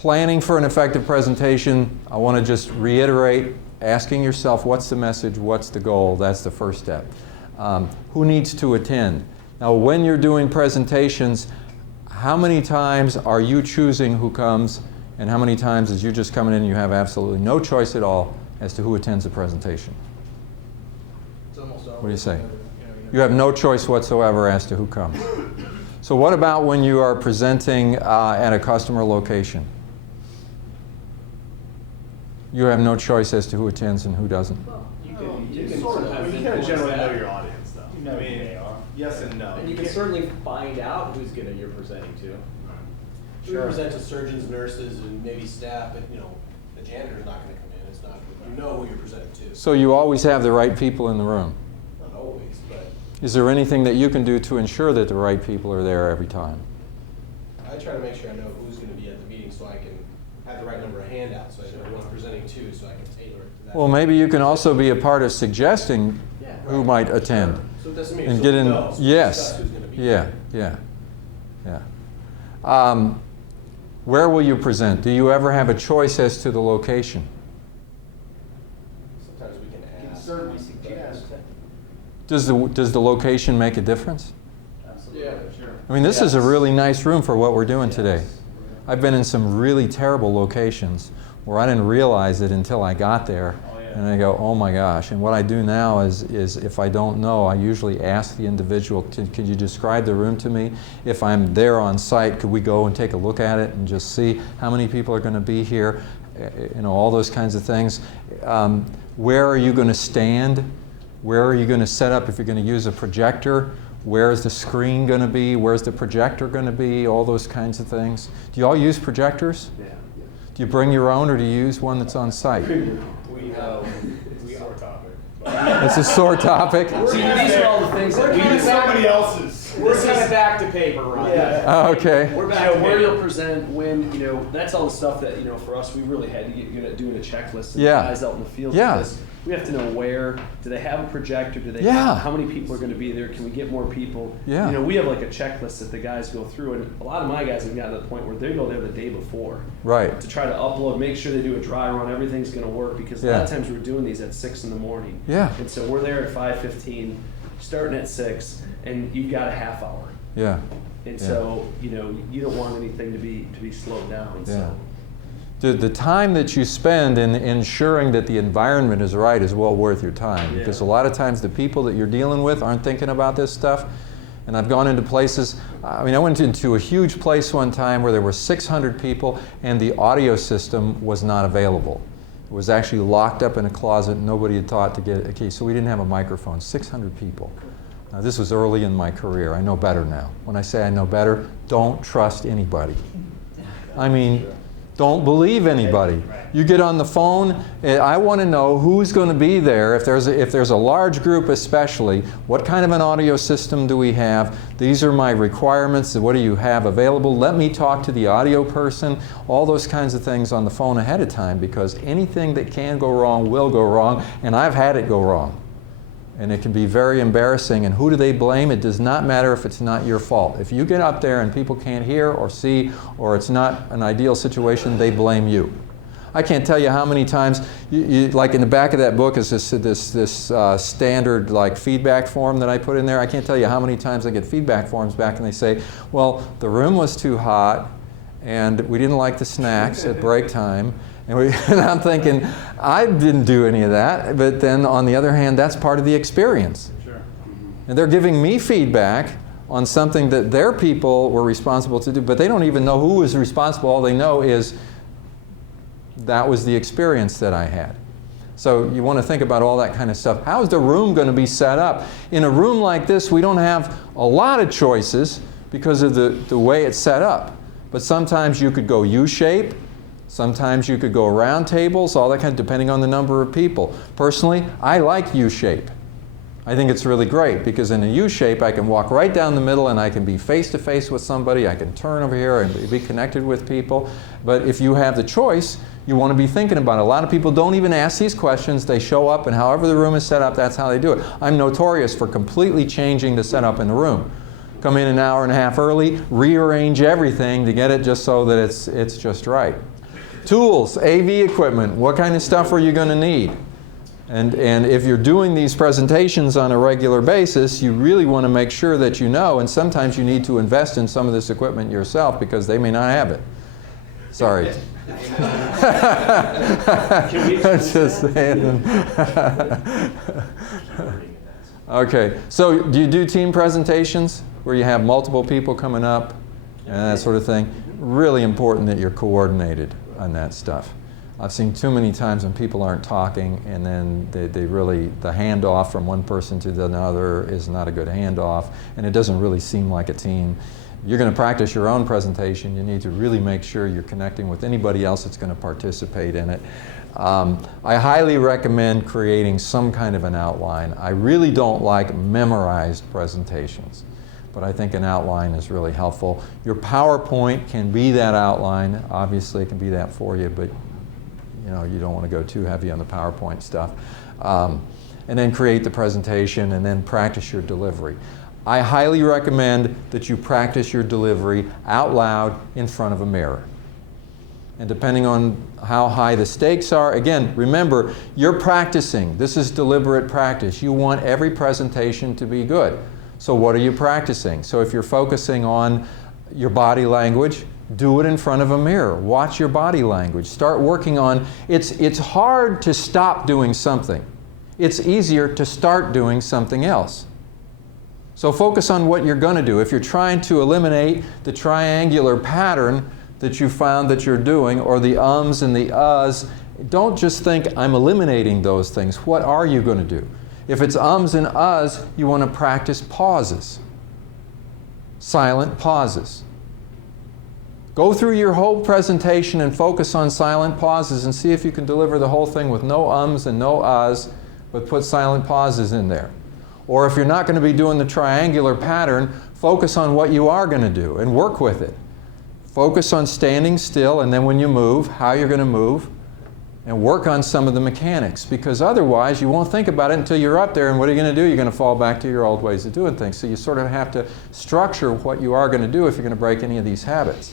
planning for an effective presentation, I want to just reiterate, asking yourself, what's the message, what's the goal? That's the first step. Who needs to attend? Now, when you're doing presentations, how many times are you choosing who comes, and how many times is you just coming in and you have absolutely no choice at all as to who attends the presentation? What do you say? You have no choice whatsoever as to who comes. So what about when you are presenting at a customer location? You have no choice as to who attends and who doesn't. You can generally know your audience, though. You know who they are. Yes and no. And you can certainly find out who's you're presenting to. Sure. We present to surgeons, nurses, and maybe staff, but the janitor's not going to come in. It's not. You know who you're presenting to. So you always have the right people in the room. Not always, but. Is there anything that you can do to ensure that the right people are there every time? I try to make sure I know who's going to be at the meeting so I can have the right number of handouts, so I know who I'm presenting to, so I can tailor it to that. Well, maybe you can also be a part of suggesting who might attend. So it doesn't mean And so get in. we know, so we Yes. discuss who's going to be Yeah. Where will you present? Do you ever have a choice as to the location? Sometimes we can You can ask. certainly suggest. Does the location make a difference? Absolutely. Yeah. Sure. I mean, this is a really nice room for what we're doing today. I've been in some really terrible locations where I didn't realize it until I got there. And I go, oh my gosh. And what I do now is if I don't know, I usually ask the individual, could you describe the room to me? If I'm there on site, could we go and take a look at it and just see how many people are going to be here? All those kinds of things. Where are you going to stand? Where are you going to set up if you're going to use a projector? Where's the screen going to be? Where's the projector going to be? All those kinds of things. Do you all use projectors? Yeah. Do you bring your own, or do you use one that's on site? We sore topic. It's a sore topic. See, these are all the things that We use somebody else's. We're kind of back to paper, right? Yeah. Oh, okay. We're back to where you'll present, when, that's all the stuff that, for us, we really had to get good at doing a checklist of Yeah. guys out in the field. Yeah. Because we have to know where, do they have a projector, do they Yeah. how many people are going to be there, can we get more people? Yeah. We have like a checklist that the guys go through, and a lot of my guys have gotten to the point where they go there the day before. Right. To try to upload, make sure they do a dry run, everything's going to work, because a lot Yeah. of times we're doing these at 6 in the morning. Yeah. And so we're there at 5:15, starting at 6, and you've got a half hour. Yeah. And Yeah. so, you don't want anything to be slowed down. Yeah. So The time that you spend in ensuring that the environment is right is well worth your time, because a lot of times the people that you're dealing with aren't thinking about this stuff. And I've gone into places, I went into a huge place one time where there were 600 people and the audio system was not available. It was actually locked up in a closet. Nobody had thought to get a key, so we didn't have a microphone. 600 people. Now, this was early in my career. I know better now. When I say I know better, don't trust anybody. I mean, don't believe anybody. You get on the phone, I want to know who's going to be there. If there's a large group especially, what kind of an audio system do we have? These are my requirements. What do you have available? Let me talk to the audio person. All those kinds of things on the phone ahead of time, because anything that can go wrong will go wrong, and I've had it go wrong. And it can be very embarrassing. And who do they blame? It does not matter if it's not your fault. If you get up there and people can't hear or see, or it's not an ideal situation, they blame you. I can't tell you how many times, like in the back of that book is this standard like feedback form that I put in there. I can't tell you how many times I get feedback forms back and they say, well, the room was too hot and we didn't like the snacks at break time. And I'm thinking, I didn't do any of that. But then on the other hand, that's part of the experience. Sure. And they're giving me feedback on something that their people were responsible to do, but they don't even know who was responsible. All they know is that was the experience that I had. So you want to think about all that kind of stuff. How is the room going to be set up? In a room like this, we don't have a lot of choices because of the way it's set up. But sometimes you could go U-shape. Sometimes you could go round tables, all that kind of, depending on the number of people. Personally, I like U-shape. I think it's really great because in a U-shape I can walk right down the middle and I can be face-to-face with somebody. I can turn over here and be connected with people. But if you have the choice, you want to be thinking about it. A lot of people don't even ask these questions. They show up and however the room is set up, that's how they do it. I'm notorious for completely changing the setup in the room. come in an hour and a half early, rearrange everything to get it just so that it's just right. Tools, AV equipment, what kind of stuff are you going to need? And if you're doing these presentations on a regular basis, you really want to make sure that you know, and sometimes you need to invest in some of this equipment yourself because they may not have it. Sorry. Just saying. Okay, so do you do team presentations where you have multiple people coming up and that sort of thing? Really important that you're coordinated on that stuff. I've seen too many times when people aren't talking and then they really, the handoff from one person to another is not a good handoff and it doesn't really seem like a team. You're going to practice your own presentation. You need to really make sure you're connecting with anybody else that's going to participate in it. I highly recommend creating some kind of an outline. I really don't like memorized presentations, but I think an outline is really helpful. Your PowerPoint can be that outline. Obviously, it can be that for you, but you don't want to go too heavy on the PowerPoint stuff. And then create the presentation and then practice your delivery. I highly recommend that you practice your delivery out loud in front of a mirror. And depending on how high the stakes are, again, remember, you're practicing. This is deliberate practice. You want every presentation to be good. So what are you practicing? So if you're focusing on your body language, do it in front of a mirror. Watch your body language. Start working on, it's hard to stop doing something. It's easier to start doing something else. So focus on what you're going to do. If you're trying to eliminate the triangular pattern that you found that you're doing, or the ums and the uhs, don't just think, I'm eliminating those things. What are you going to do? If it's ums and uhs, you want to practice pauses. Silent pauses. Go through your whole presentation and focus on silent pauses and see if you can deliver the whole thing with no ums and no uhs, but put silent pauses in there. Or if you're not going to be doing the triangular pattern, focus on what you are going to do and work with it. Focus on standing still, and then when you move, how you're going to move, and work on some of the mechanics, because otherwise you won't think about it until you're up there, and what are you going to do? You're going to fall back to your old ways of doing things. So you sort of have to structure what you are going to do if you're going to break any of these habits.